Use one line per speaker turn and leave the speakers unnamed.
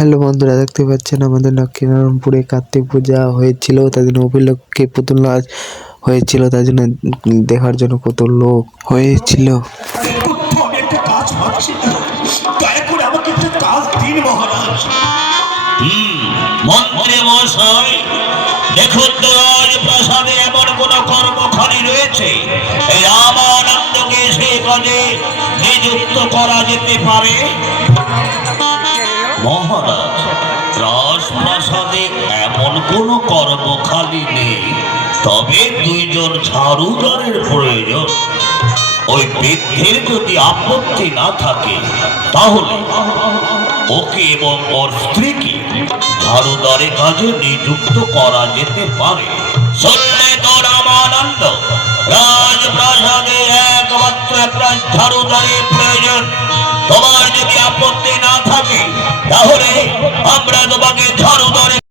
Hello বন্ধুরা দেখতে পাচ্ছেন আমাদের লক্ষ্মীনারায়ণপুরে কার্তিক পূজা হয়েছিল তার জন্য উপলক্ষে পুতুল নাচ হয়েছিল তার জন্য দেখার জন্য কত লোক হয়েছিল।
দেখুন এমন কোন কর্মখানি রয়েছে রামানন্দকে সে কাজে নিযুক্ত করা যেতে পারে? মহারাজ রাজপ্রাসাদে এমন কোন কর্মখালি নেই। তবে দুইজন ঝাড়ুদারের প্রয়োজন। ওই বৃদ্ধের যদি আপত্তি না থাকে, তাহলে ওকে এবং ওর স্ত্রীকে ঝাড়ুদারে কাজে নিযুক্ত করা যেতে পারে। শুনলে তো রামানন্দ রাজপ্রাসাদে একমাত্র ঝাড়ুদারের প্রয়োজন। তোমার যদি আপত্তি আমরা তোমাকে ঝড় ধরে